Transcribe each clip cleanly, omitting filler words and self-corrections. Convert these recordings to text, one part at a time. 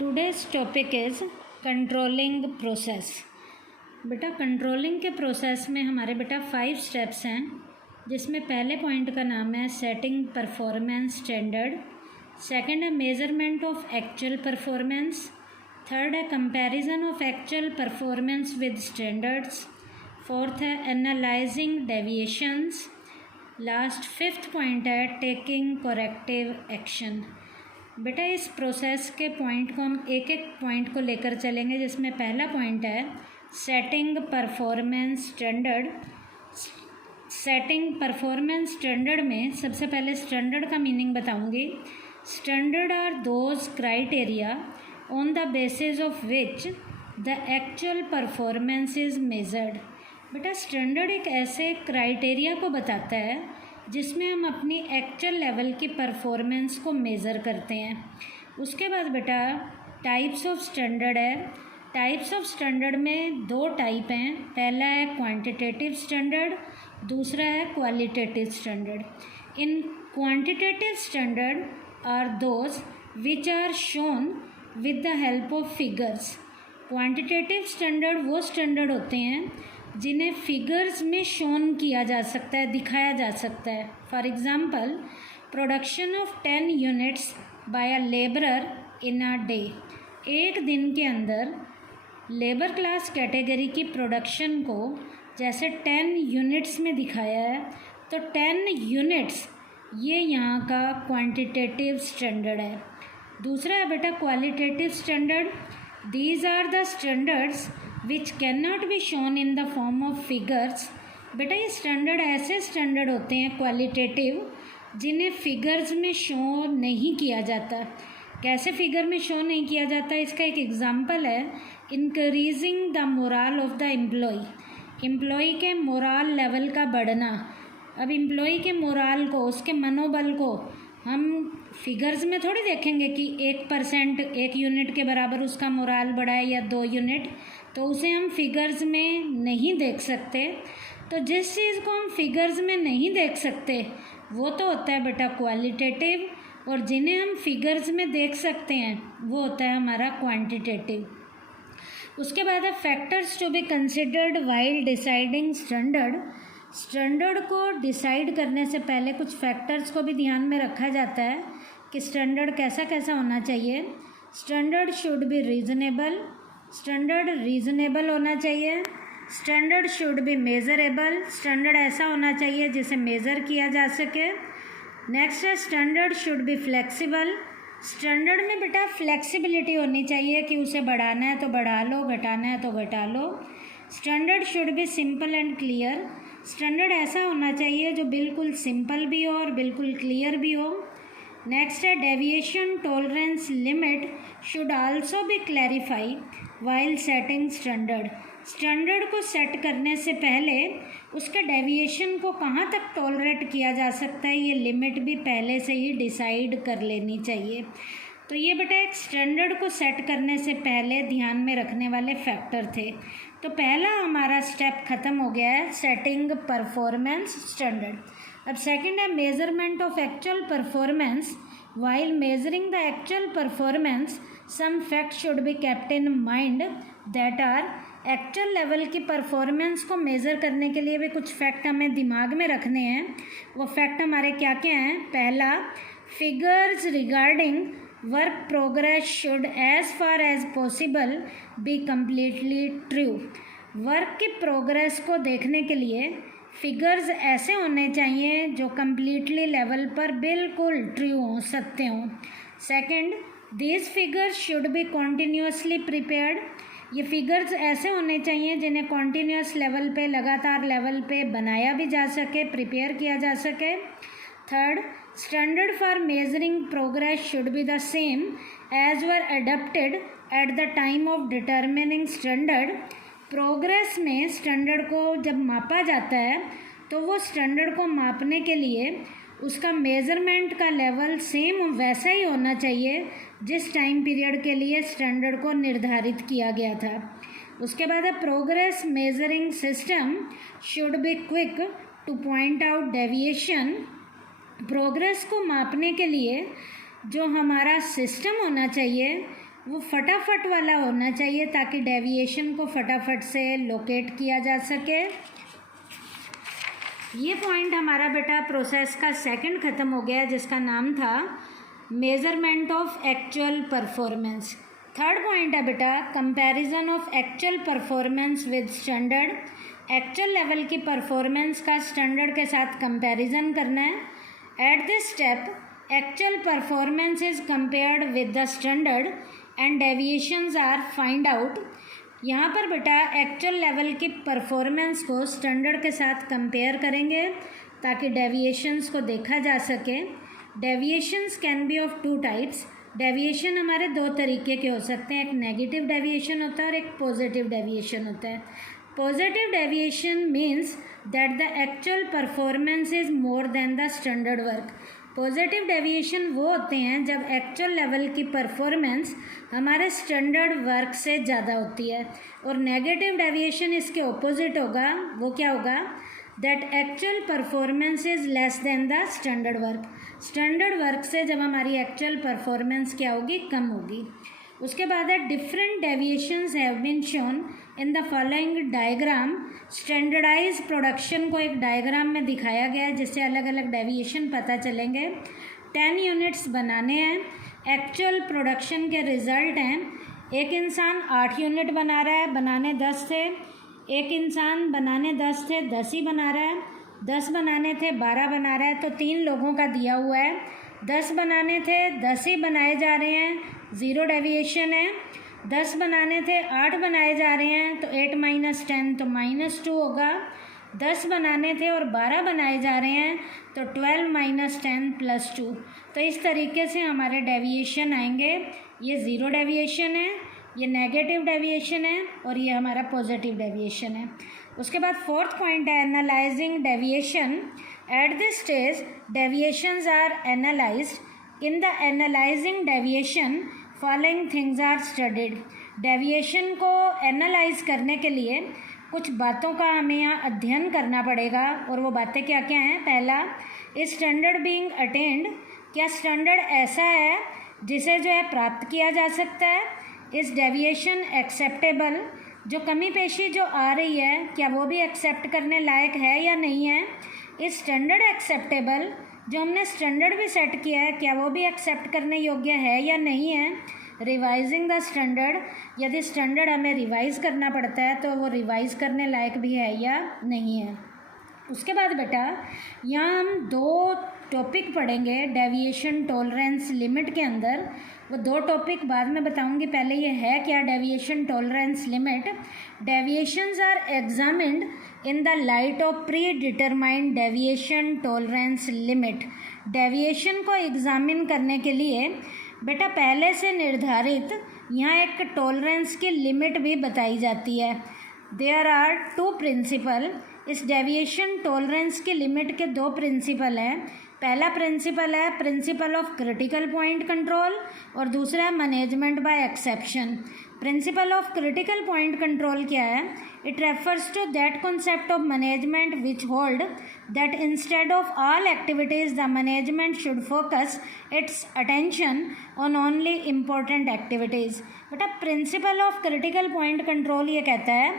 Today's topic is controlling process. बेटा controlling के process में हमारे बेटा 5 स्टेप्स हैं, जिसमें पहले पॉइंट का नाम है सेटिंग परफॉर्मेंस स्टैंडर्ड, सेकंड है measurement of actual performance, third है comparison of actual performance with standards, fourth है analysing deviations, last 5th point है टेकिंग करेक्टिव एक्शन। बेटा इस प्रोसेस के पॉइंट को हम एक एक पॉइंट को लेकर चलेंगे, जिसमें पहला पॉइंट है setting performance standard. Setting performance standard में सबसे पहले स्टैंडर्ड का मीनिंग बताऊंगी। Standard are those criteria on the basis of which the actual performance is measured. बेटा स्टैंडर्ड एक ऐसे क्राइटेरिया को बताता है जिसमें हम अपनी एक्चुअल लेवल की परफॉर्मेंस को मेज़र करते हैं। उसके बाद बेटा टाइप्स ऑफ स्टैंडर्ड है। टाइप्स ऑफ स्टैंडर्ड में 2 टाइप हैं। पहला है क्वांटिटेटिव स्टैंडर्ड, दूसरा है क्वालिटेटिव स्टैंडर्ड। इन quantitative standard are those which are shown with the help of figures. Quantitative standard वो स्टैंडर्ड होते हैं जिन्हें फिगर्स में शोन किया जा सकता है, दिखाया जा सकता है। For example production of 10 units by a labourer in a day. एक दिन के अंदर लेबर क्लास कैटेगरी की प्रोडक्शन को जैसे 10 यूनिट्स में दिखाया है, तो 10 यूनिट्स ये यहाँ का क्वांटिटेटिव स्टैंडर्ड है। दूसरा है बेटा qualitative standard. These are the standards which can not be shown in the form of figures. बेटा ये स्टैंडर्ड ऐसे स्टैंडर्ड होते हैं क्वालिटेटिव जिन्हें फिगर्स में शो नहीं किया जाता। कैसे फिगर में शो नहीं किया जाता, इसका एक एग्जांपल है increasing the morale of the employee. Employee के मोरल लेवल का बढ़ना। अब एम्प्लॉय के मोरल को, उसके मनोबल को हम फिगर्स में थोड़ी देखेंगे कि 1%, 1 यूनिट के बराबर उसका मोरल बढ़ा है या 2 यूनिट, तो उसे हम फिगर्स में नहीं देख सकते। तो जिस चीज़ को हम फिगर्स में नहीं देख सकते वो तो होता है बेटा क्वालिटेटिव, और जिन्हें हम फिगर्स में देख सकते हैं वो होता है हमारा क्वांटिटेटिव। उसके बाद है factors to be considered while deciding standard. Standard को डिसाइड करने से पहले कुछ फैक्टर्स को भी ध्यान में रखा जाता है कि स्टैंडर्ड कैसा कैसा होना चाहिए। Standard should be reasonable. Standard reasonable होना चाहिए। Standard should B measurable. Standard ऐसा होना चाहिए जिसे मेज़र किया जा सके। नेक्स्ट है standard should be flexible. Standard में बेटा फ्लेक्सिबिलिटी होनी चाहिए कि उसे बढ़ाना है तो बढ़ा लो, घटाना है तो घटा लो। Standard should be simple and clear. Standard ऐसा होना चाहिए जो बिल्कुल सिंपल भी हो और बिल्कुल क्लियर भी हो। नेक्स्ट है deviation tolerance limit should also be clarify while setting standard. Standard को सेट करने से पहले उसके डेविएशन को कहाँ तक टॉलरेट किया जा सकता है, ये लिमिट भी पहले से ही डिसाइड कर लेनी चाहिए। तो ये बेटा एक स्टैंडर्ड को सेट करने से पहले ध्यान में रखने वाले फैक्टर थे। तो पहला हमारा स्टेप ख़त्म हो गया है सेटिंग परफॉर्मेंस स्टैंडर्ड। अब सेकंड है measurement of actual performance. While measuring the actual performance some fact should be kept in mind that are. Actual level की परफॉर्मेंस को मेज़र करने के लिए भी कुछ फैक्ट हमें दिमाग में रखने हैं। वो फैक्ट हमारे क्या क्या हैं। पहला, figures regarding work progress should as far as possible be completely true. Work की प्रोग्रेस को देखने के लिए फिगर्स ऐसे होने चाहिए जो कम्प्लीटली लेवल पर बिल्कुल ट्रू हों, सत्य हों। Second, these figures should be continuously prepared. ये फिगर्स ऐसे होने चाहिए जिन्हें कॉन्टीन्यूस लेवल पे, लगातार लेवल पे बनाया भी जा सके, प्रिपेयर किया जा सके। Third, standard for measuring progress should be the same as were adopted at the time of determining standard. Progress में स्टैंडर्ड को जब मापा जाता है तो वो स्टैंडर्ड को मापने के लिए उसका मेज़रमेंट का लेवल सेम वैसा ही होना चाहिए जिस टाइम पीरियड के लिए स्टैंडर्ड को निर्धारित किया गया था। उसके बाद है progress measuring system should be quick two point out deviation. Progress को मापने के लिए जो हमारा सिस्टम होना चाहिए वो फटाफट वाला होना चाहिए ताकि डेविएशन को फटाफट से लोकेट किया जा सके। ये पॉइंट हमारा बेटा प्रोसेस का सेकंड ख़त्म हो गया, जिसका नाम था measurement of actual performance. Third point है बेटा comparison of actual performance with standard. Actual level की परफॉर्मेंस का स्टैंडर्ड के साथ कंपैरिजन करना है। At this step actual performance is compared with the standard and deviations are find out. यहाँ पर बेटा एक्चुअल लेवल की परफॉर्मेंस को स्टैंडर्ड के साथ कंपेयर करेंगे ताकि डेविएशंस को देखा जा सके। Deviations can be of two types. Deviation हमारे दो तरीके के हो सकते हैं, एक नेगेटिव डेविएशन होता है और एक पॉजिटिव डेविएशन होता है। Positive deviation means that the actual performance is more than the standard work. Positive deviation वो होते हैं जब एक्चुअल लेवल की परफॉर्मेंस हमारे स्टैंडर्ड वर्क से ज़्यादा होती है, और नेगेटिव डेविएशन इसके ऑपोजिट होगा। वो क्या होगा? That actual performance is less than the standard work. Standard work से जब हमारी एक्चुअल परफॉर्मेंस क्या होगी? कम होगी। उसके बाद है different deviations have been shown in the following diagram. Standardise production को एक डायग्राम में दिखाया गया है जिससे अलग अलग डेविएशन पता चलेंगे। 10 यूनिट्स बनाने हैं। एक्चुअल प्रोडक्शन के रिजल्ट हैं, एक इंसान 8 यूनिट बना रहा है, बनाने 10 थे। एक इंसान बनाने 10 थे, 10 ही बना रहा है। 10 बनाने थे, 12 बना रहा है, तो 3 लोगों का दिया हुआ है। 10 बनाने थे, 10 ही बनाए जा रहे हैं, 0 डेविएशन है। 10 बनाने थे, 8 बनाए जा रहे हैं, तो 8 - 10 तो -2 होगा। 10 बनाने थे और 12 बनाए जा रहे हैं, तो 12 - 10 + 2। तो इस तरीके से हमारे डेविएशन आएंगे। ये 0 डेविएशन है, ये नेगेटिव डेविएशन है, और ये हमारा पॉजिटिव डेविएशन है। उसके बाद फोर्थ पॉइंट है analysing deviation. At this stage deviations are analysed. In the analysing deviation following things are studied. Deviation को एनालाइज करने के लिए कुछ बातों का हमें यहाँ अध्ययन करना पड़ेगा, और वो बातें क्या क्या हैं? पहला, इज स्टैंडर्ड बीइंग अटेंड। क्या स्टैंडर्ड ऐसा है जिसे जो है प्राप्त किया जा सकता है? इस डेविएशन एक्सेप्टेबल। जो कमी पेशी जो आ रही है क्या वो भी एक्सेप्ट करने लायक है या नहीं है? इस स्टैंडर्ड एक्सेप्टेबल। जो हमने स्टैंडर्ड भी सेट किया है क्या वो भी एक्सेप्ट करने योग्य है या नहीं है? Revising the standard. यदि स्टैंडर्ड हमें रिवाइज करना पड़ता है तो वो रिवाइज करने लायक भी है या नहीं है। उसके बाद बेटा यहाँ हम 2 टॉपिक पढ़ेंगे डेविएशन टॉलरेंस लिमिट के अंदर। वो 2 टॉपिक बाद में बताऊंगी, पहले ये है क्या deviation tolerance limit. Deviations are examined in the light of predetermined deviation tolerance limit. Deviation को एग्जामिन करने के लिए बेटा पहले से निर्धारित यहाँ एक टॉलरेंस की लिमिट भी बताई जाती है। There are 2 principle. इस डेविएशन टॉलरेंस की लिमिट के 2 प्रिंसिपल हैं। पहला प्रिंसिपल है principle of critical point control, और दूसरा है management by exception. Principle of critical point control क्या है? It refers to that concept of management which hold that instead of all activities the management should focus its attention on only important activities. बेटा principle of critical point control ये कहता है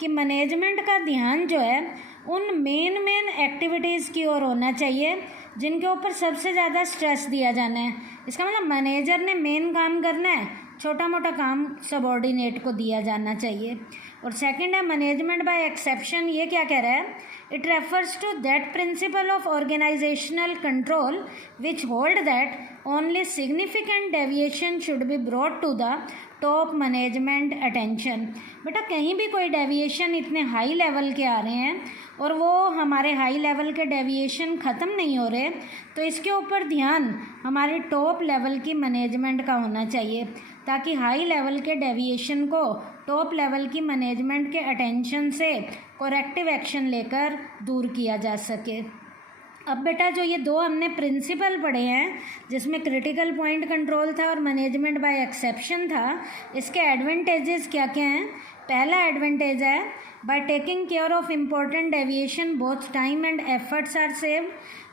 कि management का ध्यान जो है उन मेन एक्टिविटीज़ की ओर होना चाहिए जिनके ऊपर सबसे ज़्यादा स्ट्रेस दिया जाना है। इसका मतलब मैनेजर ने मेन काम करना है, छोटा मोटा काम सबॉर्डिनेट को दिया जाना चाहिए। और सेकंड है मैनेजमेंट बाय एक्सेप्शन। ये क्या कह रहा है? It refers to that principle of organisational control which hold that only significant deviation should be brought to the top management attention. बेटा कहीं भी कोई डेविएशन इतने हाई लेवल के आ रहे हैं और वो हमारे हाई लेवल के डेविएशन ख़त्म नहीं हो रहे, तो इसके ऊपर ध्यान हमारे टॉप लेवल की मैनेजमेंट का होना चाहिए ताकि हाई लेवल के डेविएशन को टॉप लेवल की मैनेजमेंट के अटेंशन से करेक्टिव एक्शन लेकर दूर किया जा सके। अब बेटा जो ये 2 हमने प्रिंसिपल पढ़े हैं जिसमें क्रिटिकल पॉइंट कंट्रोल था और मैनेजमेंट बाय एक्सेप्शन था, इसके एडवांटेजेस क्या क्या हैं? पहला एडवांटेज है by taking care of important deviation both time and efforts are save.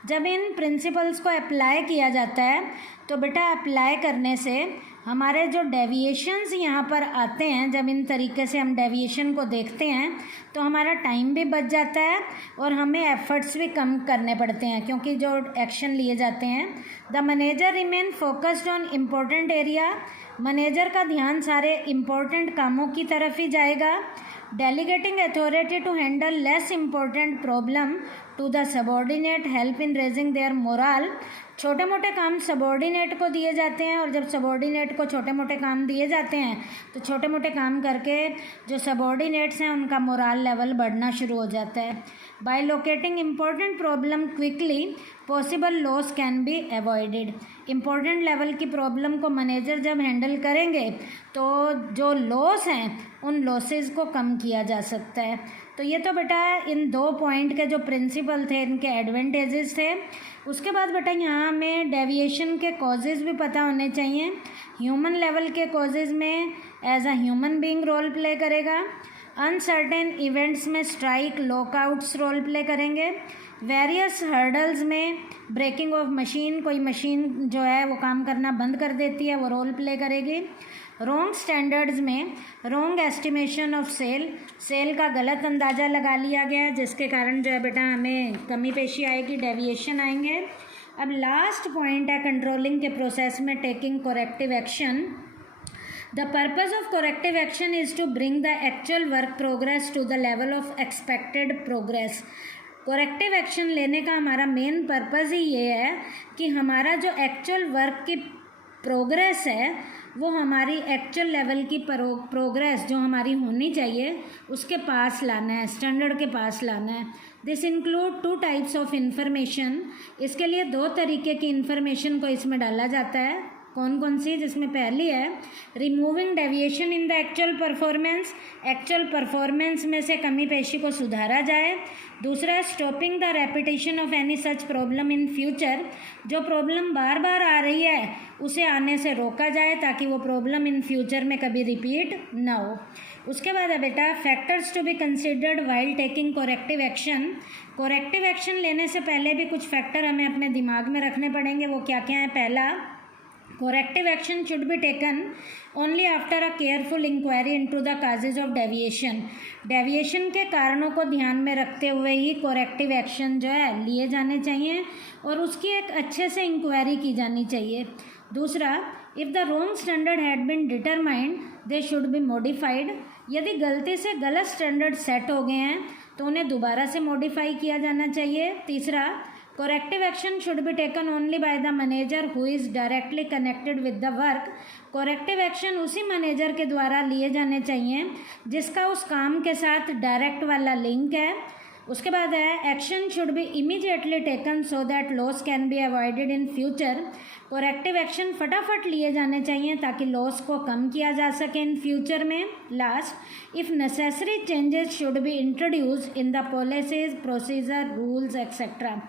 जब इन प्रिंसिपल्स को अप्लाई किया जाता है तो बेटा अप्लाई करने से हमारे जो डेविएशंस यहाँ पर आते हैं, जब इन तरीके से हम डेविएशन को देखते हैं तो हमारा टाइम भी बच जाता है और हमें एफर्ट्स भी कम करने पड़ते हैं, क्योंकि जो एक्शन लिए जाते हैं। The manager remain focused on important area, manager का ध्यान सारे इम्पोर्टेंट कामों की तरफ ही जाएगा। Delegating authority to handle less important problem to the subordinate help in raising their morale. छोटे मोटे काम सबॉर्डिनेट को दिए जाते हैं, और जब सबॉर्डिनेट को छोटे मोटे काम दिए जाते हैं तो छोटे मोटे काम करके जो सबॉर्डिनेट्स हैं उनका मोरल लेवल बढ़ना शुरू हो जाता है। By locating important problem quickly possible loss can be avoided. Important level की प्रॉब्लम को मैनेजर जब हैंडल करेंगे तो जो लॉस हैं उन लॉसेस को कम किया जा सकता है। तो ये तो बेटा इन 2 पॉइंट के जो प्रिंसिपल थे, इनके एडवांटेजेस थे। उसके बाद बेटा यहाँ हमें डेविएशन के कॉजेज़ भी पता होने चाहिए। ह्यूमन लेवल के कॉजेज़ में as a human being role play करेगा। अनसर्टेन इवेंट्स में स्ट्राइक, लॉकआउट्स रोल प्ले करेंगे। वेरियस हर्डल्स में ब्रेकिंग ऑफ मशीन, कोई मशीन जो है वो काम करना बंद कर देती है, वो रोल प्ले करेगी। रॉन्ग स्टैंडर्ड्स में रॉन्ग एस्टिमेशन ऑफ सेल का गलत अंदाज़ा लगा लिया गया, जिसके कारण जो है बेटा हमें कमी पेशी आएगी, डेविएशन आएंगे। अब लास्ट पॉइंट है कंट्रोलिंग के प्रोसेस में taking corrective action. The purpose of corrective action is to bring the actual work progress to the level of expected progress. Corrective action लेने का हमारा मेन पर्पज़ ही ये है कि हमारा जो एक्चुअल वर्क की प्रोग्रेस है वो हमारी एक्चुअल लेवल की प्रोग्रेस जो हमारी होनी चाहिए उसके पास लाना है, स्टैंडर्ड के पास लाना है। This include 2 types of information. इसके लिए 2 तरीके की इंफॉर्मेशन को इसमें डाला जाता है। कौन कौन सी? जिसमें पहली है removing deviation in the actual performance, actual performance में से कमी पेशी को सुधारा जाए। दूसरा, stopping the repetition of any such problem in future, जो प्रॉब्लम बार बार आ रही है उसे आने से रोका जाए ताकि वो प्रॉब्लम इन फ्यूचर में कभी रिपीट ना हो। उसके बाद है बेटा factors to be considered while taking corrective action. Corrective action लेने से पहले भी कुछ फैक्टर हमें अपने दिमाग में रखने पड़ेंगे। वो क्या क्या है? पहला, corrective action should be taken only after a careful inquiry into the causes of deviation. Deviation के कारणों को ध्यान में रखते हुए ही करेक्टिव एक्शन जो है लिए जाने चाहिए और उसकी एक अच्छे से इंक्वायरी की जानी चाहिए। दूसरा, if the wrong standard had been determined they should be modified. यदि गलती से गलत स्टैंडर्ड सेट हो गए हैं तो उन्हें दोबारा से मॉडिफाई किया जाना चाहिए। तीसरा, corrective action should be taken only by the manager who is directly connected with the work. corrective action उसी मैनेजर के द्वारा लिए जाने चाहिए जिसका उस काम के साथ डायरेक्ट वाला लिंक है। उसके बाद है action should be immediately taken so that loss can be avoided in future. Corrective action फटाफट लिए जाने चाहिए ताकि लॉस को कम किया जा सके इन फ्यूचर में। Last, if necessary changes should be introduce in the policies, procedure, rules etcetera.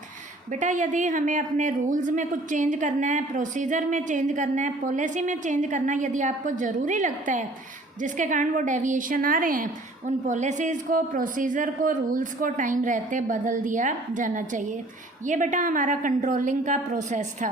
बेटा यदि हमें अपने रूल्स में कुछ चेंज करना है, प्रोसीजर में चेंज करना है, पॉलिसी में चेंज करना है, यदि आपको ज़रूरी लगता है जिसके कारण वो डेविएशन आ रहे हैं, उन पॉलिसीज़ को, प्रोसीजर को, रूल्स को टाइम रहते बदल दिया जाना चाहिए। ये बेटा हमारा कंट्रोलिंग का प्रोसेस था।